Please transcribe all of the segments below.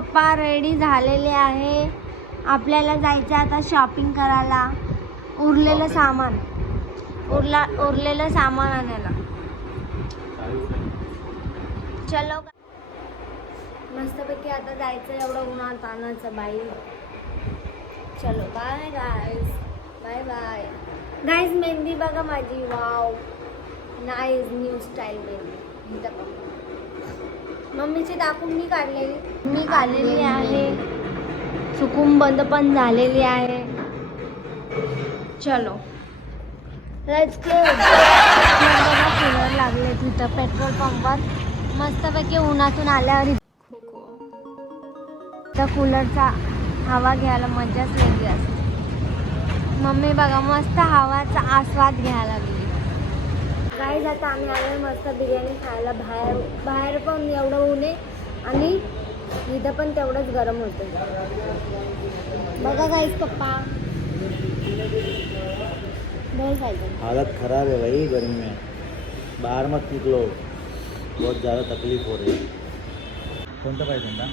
पप्पा रेडी झालेले आहे. आपल्याला जायचं आता शॉपिंग करायला. उरलेलं सामान आणायला. चलो मस्तपैकी आता जायचं. एवढं उन्हात आणायचं बाई. चलो bye guys. Bye bye guys. Mehndi बघा माझी. Wow nice new style mehndi. मम्मीची दाखवून मी काढलेली आहे. चुकून बंद पण झालेली आहे. चलो लेट्स गो. कूलर लागले तिथं पेट्रोल पंपवर. मस्तपैकी उन्हातून आल्यावर त्या कूलरचा हवा घ्यायला मजाच वेगळी असते. मम्मी बघा मस्त हवाचा आस्वाद घ्यायला लागली. गाईज आता आम्ही आलो मस्त बिर्याणी खायला. बाहेर पण एवढं ऊन आहे आणि इथं पण तेवढंच गरम होतं. बघा गाईज पप्पा हालत खराब है भाई गर्मी में. बाहर मत निकलो. बहुत ज़्यादा तकलीफ हो रही है. कौन सा पाहिजे ना?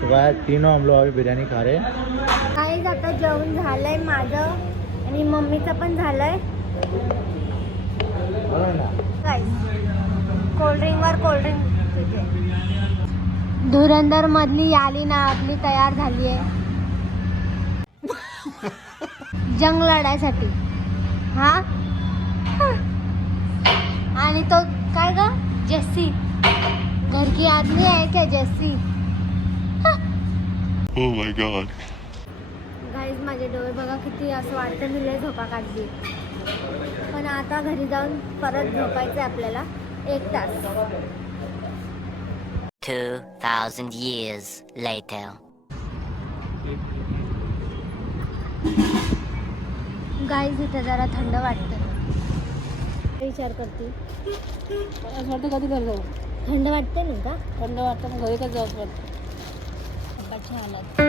सुबह तीनों हम लोग अभी बिरयानी खा रहे हैं. गाईज आता जेवण झालंय माझं आणि मम्मीचं पण झालंय. कोल्ड्रिंक धुरंधर मधली याली ना आपली तयार झाली आहे जंग लढायसाठी. हा आणि तो काय ग जेस्सी. घर की आदमी आहे क्या Jessie. Oh my god. Guys माझे डोळे बघा किती असं वाटतं मी लय झोपा काढली. पण आता घरी जाऊन परत झोपायचं आपल्याला 1 तास. 2000 years later. गाईज इथे जरा थंड वाटतं. विचार करते असं वाटतं कधी घर जाऊ. थंड वाटते ना का. थंड वाटतं मग घरी कधी जाऊ असं वाटतं. पप्पाची हालत.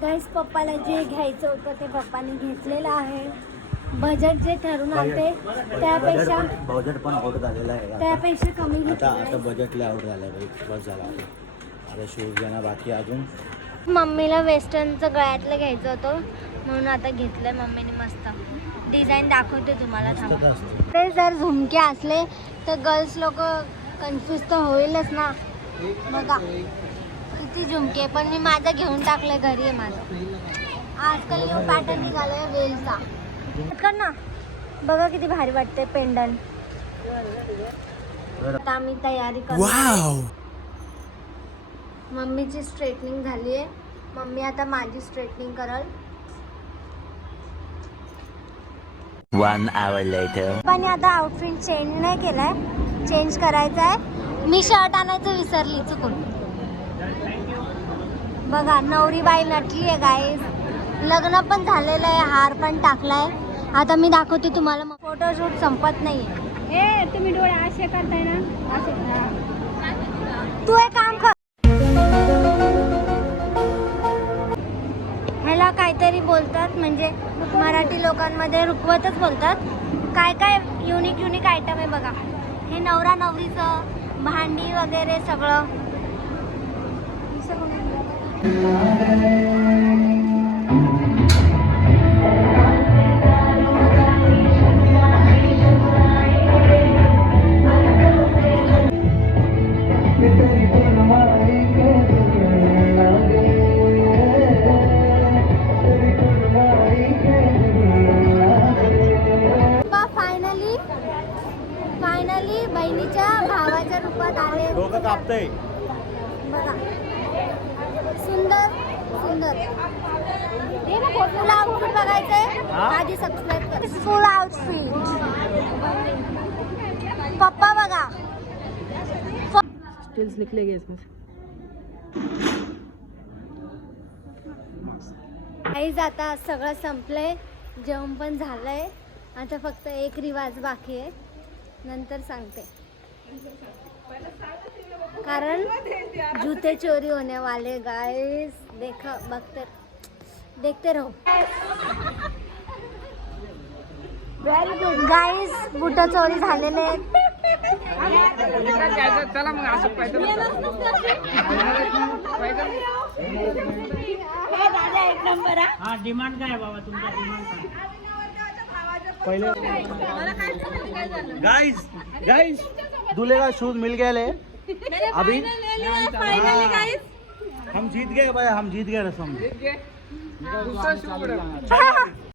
गाईस पप्पाला जे घ्यायचं होतं ते पप्पाने घेतलेलं आहे. बजेट जे ठरून आले त्यापेक्षा बजेट पण आउट झालेलं आहे. त्यापेक्षा कमी आता बजेटला आउट झालं भाई. बस झाला. आता शूज घेणं बाकी अजून. मम्मीला वेस्टर्नचं गळ्यातलं घ्यायचं होतं म्हणून आता घेतलंय मम्मीने. मस्त डिझाईन दाखवते तुम्हाला. थांबा. ते जर झुमके असले तर गर्ल्स लोक कन्फ्यूज तर होईलच ना. बघा किती झुमके. पण मी माझं घेऊन टाकलंय. घरी आहे माझं. आजकाल न्यू पॅटर्न निघालाय वेलचा. कर ना. बघा किती भारी वाटते पेंडल. आता आम्ही तयारी करतो. मम्मीची स्ट्रेटनिंग झाली आहे. मम्मी आता माझी स्ट्रेटनिंग करल. 1 hour later. पण आता आउटफिट चेंज नाही केलाय. चेंज करायचा आहे. मी शर्ट आणायचं विसरली चुकून. बघा नवरी बाई नटली आहे गाईस. लग्न पण झालेलं आहे. हार पण टाकलाय. आता मी दाखवते तुम्हाला. फोटोशूट संपत नाही आहे. तुम्ही डोळे असे करताय ना असे. तू एक काम कर. ह्याला काहीतरी बोलतात म्हणजे मराठी लोकांमध्ये रुखवतच बोलतात. काय काय युनिक आयटम आहे बघा. हे नवरा नवरीचं भांडी वगैरे सगळं. फायनली बहिणीच्या भावाच्या रूपात आले. डोकं कापतंय. बघा सुंदर. फुल आउटफिट बघायचंय. आधी सबस्क्राईब कर. फुल आउटफिट. पप्पा बघा. स्टिल्स लिखले गए इसमें. काहीच आता सगळं संपलंय. जेवण पण झालंय. आता फक्त एक रिवाज बाकी आहे. नंतर सांगते कारण जूते चोरी होने वाले गाइस देखा देखते रहो गाइस बुट चोरी झालेले आहेत. चला मग असं पाहिजे हा डिमांड काय बाबा तुमचा डिमांड पहले गाइस दूल्हे का शूज मिल गया ले अभी हम जीत गए भाई हम जीत गए रसम दूसरा शू